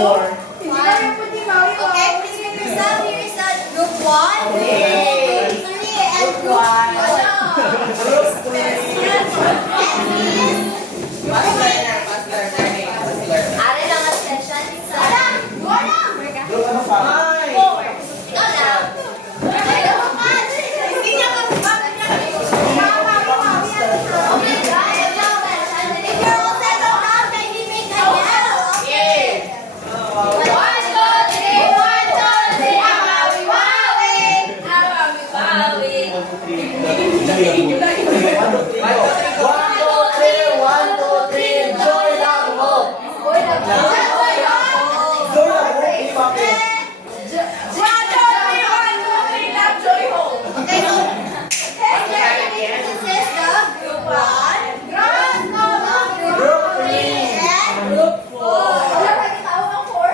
4. Okay, please make yourself. Here is group 1, group 2, group 3, and group 4. Are lang ang session. Group ano pa? Ikaw lang. Hindi niya ka ba? Okay, guys. If you're all settled down, kindly make a yell. Okay. 1, 2, 3, 1, 2, 3. Amawi-wawi. Amawi-wawi. 1, 2, 3, joy lang mo! Okay, so this is the group 1, group 3, and group 4. Wala pa kitawag ang 4?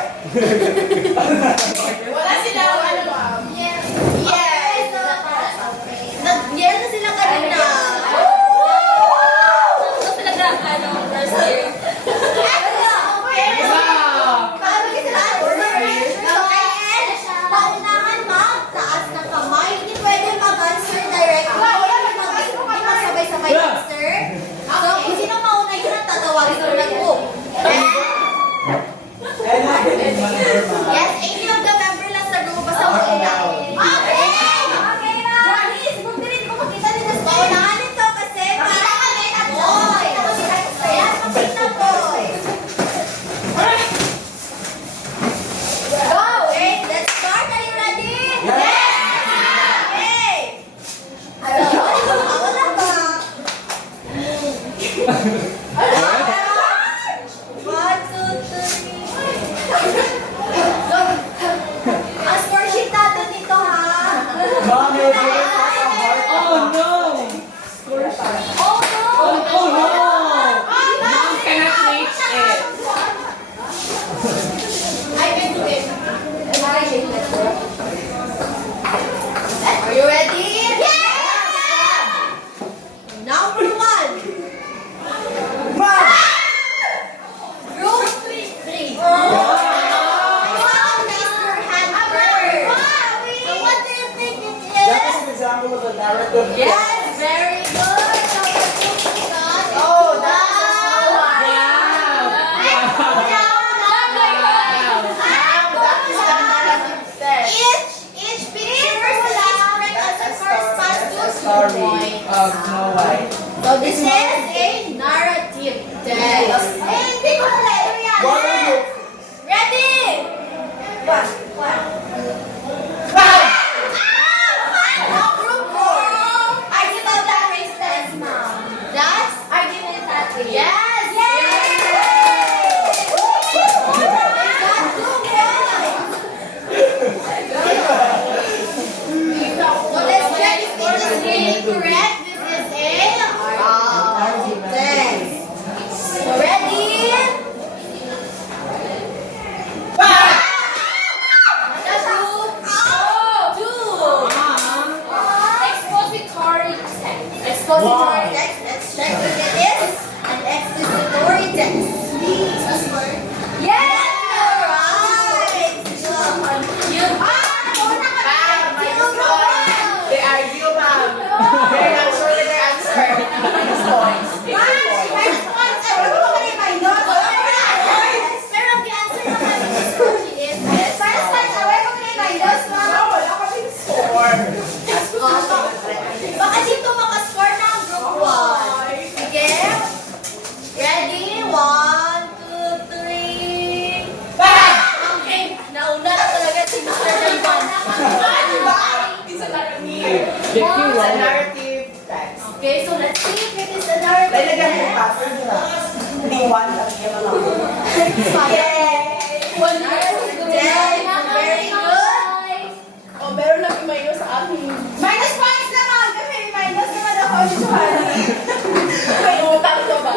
Wala sila ang ano ba? Yes. Yes. Nag-year na sila kanina. So sila na, ano, first year. Okay. Paano kasi sila? Okay, and paunahan magtaas ng kamay. Hindi pwede mag-answer directly. Hindi masabay-sabay answer. So, kung sino mauna yun ang tatawagin ko ng book. Yes, any of the member lang sa group basta mauna. Okay! Okay na! Janice, kung din ko makita nila sa paunahan nito kasi makita kami at boy. Ayan, makita boy. Go! Okay, let's start. Are you ready? Yes! Okay! Ako lang ba? One, two, three. Go. Ang score sheet natin dito, ha? Mom, you're giving us a hard time. Oh no! Oh, no! Oh no! Mom cannot reach it. I can do it. Are you ready? Yes! Number 1. Group 3. So what do you think it That is is? an example of a narrative. Yes, very good. Oh, that is a Snow White. That is the narrative text. Each picture corresponds to 2 Story points. of Snow White. So this is a narrative text. Hindi ko na yan. What are you? Ready? What? Group 4. I give out that race test, ma'am. That's argumentative. Yes. Yay! Got 2 points. So let's check if it is really correct. This is a text. So ready? That's group 2. Expository text. Expository text. Let's check if it is an expository text. Yes, you're right. They argue, ma'am. They're not sure with their answer. Minus points. Pero ang answer naman is baka dito makascore na ang group 1. Sige? Ready? 1, 2, 3. Okay. Nauna na talaga si Mr. Dalban. It's a narrative text. Okay, so let's see if it is a narrative. Lalagyan mo pa. Hindi one lang yan lang. Yay! One narrative text. Very good. Oh, meron lang umayo sa akin. Minus points naman. Kasi minus naman ako. May utang ka ba?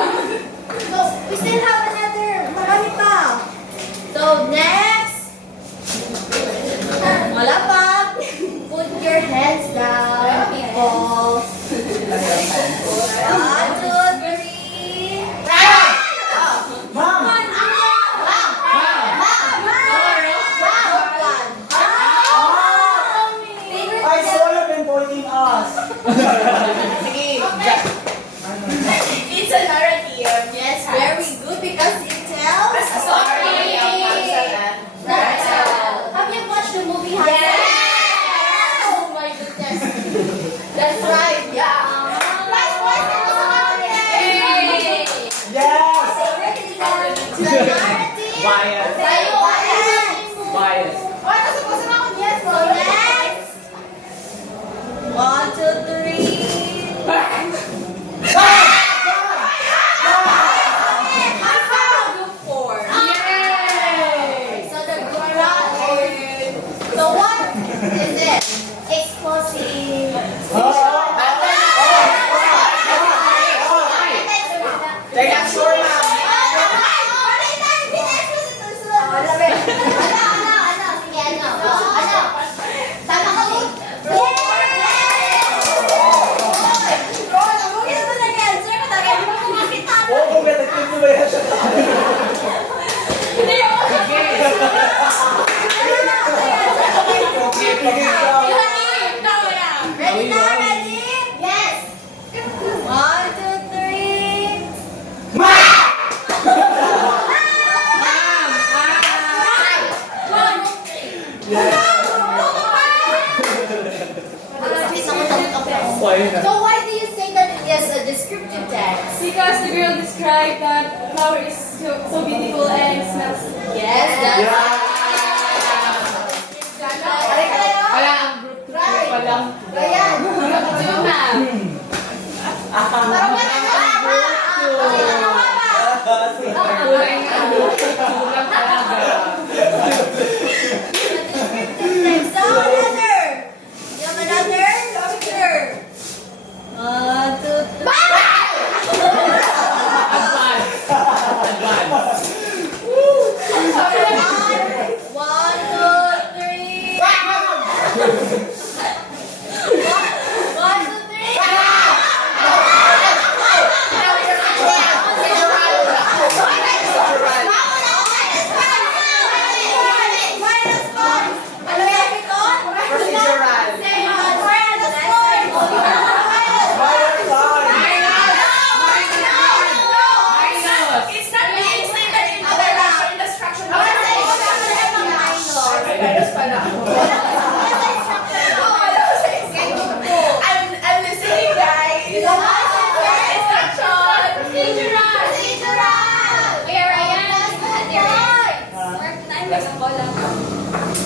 So, we still have another. Marami pa. So, next. Wala pa. Put your hands down, people. 1, 2, 3. Ma'am! Ma'am! narrative. Bias. Bias. Oh, nasa puso na ako. Yes, So next. 1, 2, 3. Group 4. So the group is. So what is it? Explosive. They're not sure, ma'am. Oo, kung nag-tip nyo ba yan siya? Ready na, ready? Yes. 1, 2, 3. So why do you say that it is a descriptive text? Because the girl described that flower is so beautiful and smells. Yes, that's Kaya ang group 2 pa lang. Ryan. Two, ma'am. Kulay nga. Kulang talaga. So another. You have another picture. 1, 2, 3. Advance. Advance. 1, 2, 3. 1, 2, 3. It's not being stated in the instruction. I'm listening, guys. Instruction.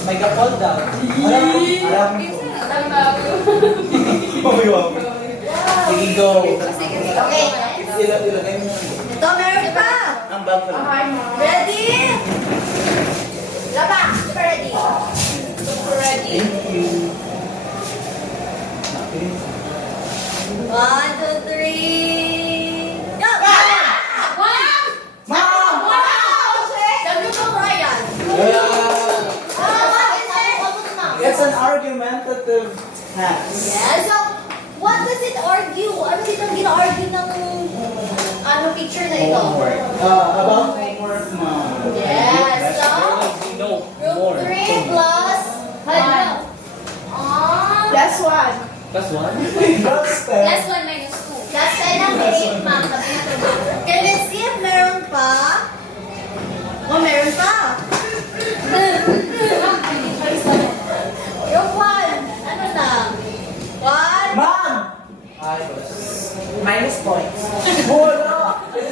May gapol daw. Alam ko. Sige, go. Okay. Ilagay mo. Ito, meron pa. Ang bag ko lang. Ready? Laba, super ready. Super ready. Thank you. 1, 2, 3. Go! Mom! The group of Ryan. It's an argumentative task. Yes, so what does it argue? Ano dito gina-argue ng picture na ito? About homework, mom. Yes, so No. group More. 3 plus hello. Plus one. Plus 1? Plus 10. Plus 1 minus 2. Plus 10 ang 8, ma'am. Okay, let's see if meron pa. Oh, meron pa. Group 1. Ano na? 1. Mom! Minus points. Wala! 1,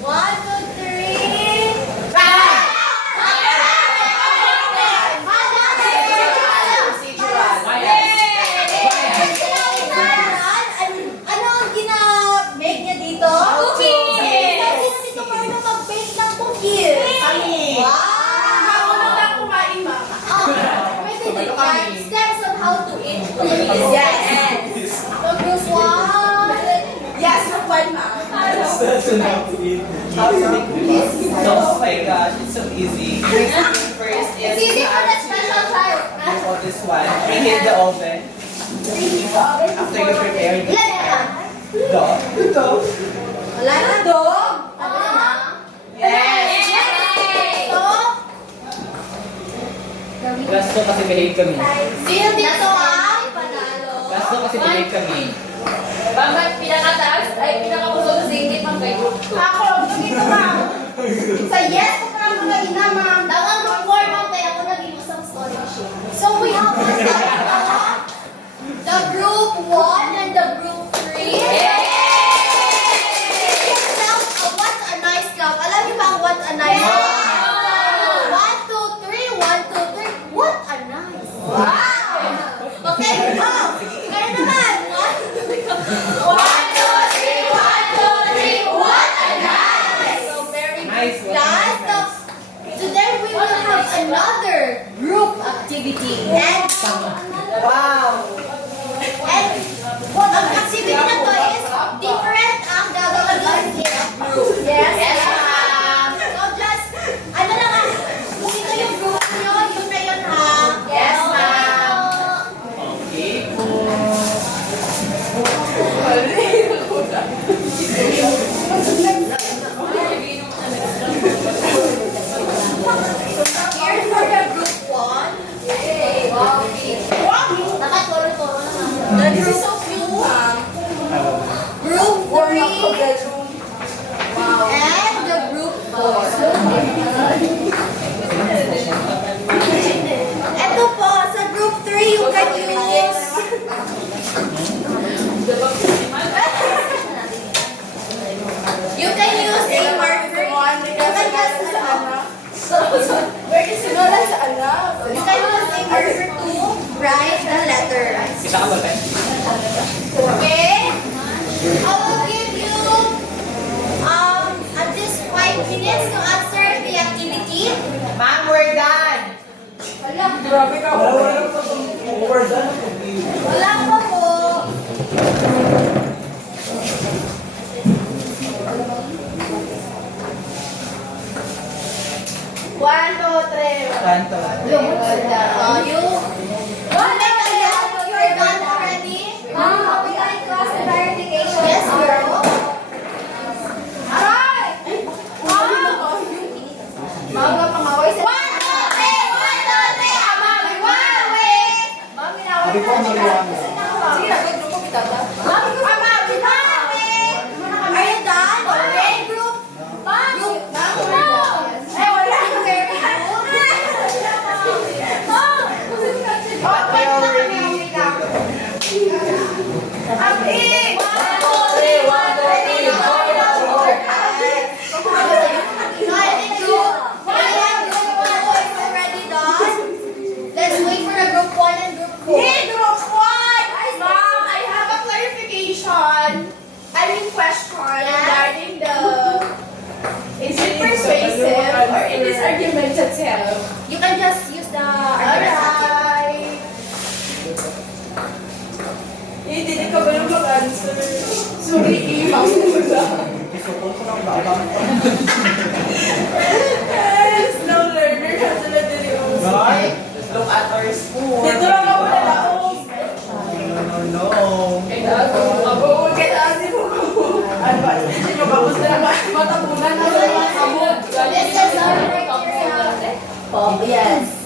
2, 3. Ano ang gina-make niya dito? Cookies! Sabi na dito paano mag-bake ng cookies? Wow! Marunong na kumain, ma'am. Pwede din yan. Steps on how to eat cookies. Yes. So, group 1. Yes, group one, ma'am. That's enough to eat. Oh my gosh, it's so easy. First It's is easy for the special child. for this one. Preheat the oven. After you prepare the Ilan na lang? dough. Ito. Wala na. Dog? Yes! So, Plus 2 kasi behave kami. sino dito ang panalo? Plus 2 kasi behave kami. Bakit pinakataas ay pinakapuso sa singit ang kay group two? Ako, dito ma'am. Sa yes, ko parang mga ina ma'am. Tawag ng four ma'am, kaya ako naging isang scholarship. So we have the group 1 and the group 3. Yay! What a nice cup. Alam niyo ba ang what a nice activity. And, Wow. and, ang activity na to is different ang gagawin here. Yes, ma'am. So just, ano lang ah, kung ito yung group nyo, yun na yun ha. Yes, Okay, ma'am. so, here's for the group 1. Yay! Wow! Nakaturo-turo naman. This is so cute. Group 3. And the group 4. Ito po, sa group 3, you can use... You can use a marker. You can just, you can use a marker to write the letters. Kita ka ba, Pen? Okay? I will give you at least 5 minutes to answer the activity. Ma'am, we're done. Wala pa po. One, two, three. Kanto. You you're done already? Mom, we got class and verification. Yes, girl. Aray! Mom, one, two, three. Mami, wawi. Sabi ko, Mariana. Are you done? Okay, group. Group. Very Let's wait for the group 1 and group 4. Mom, I have a clarification. I mean question regarding the. Is it persuasive or it is argumentative? You can just use the argumentative. Alright. Hindi ka ba yung mag-answer? Sorry, imaw mo lang. Slow learner ka sila din yung. Right? Look at our school. Dito lang ako nalaong. No. Abo, kailangan mo ko. Ano ba? Hindi nyo ba gusto na matapunan na sa mga kabot? This is our criteria. Oh, yes.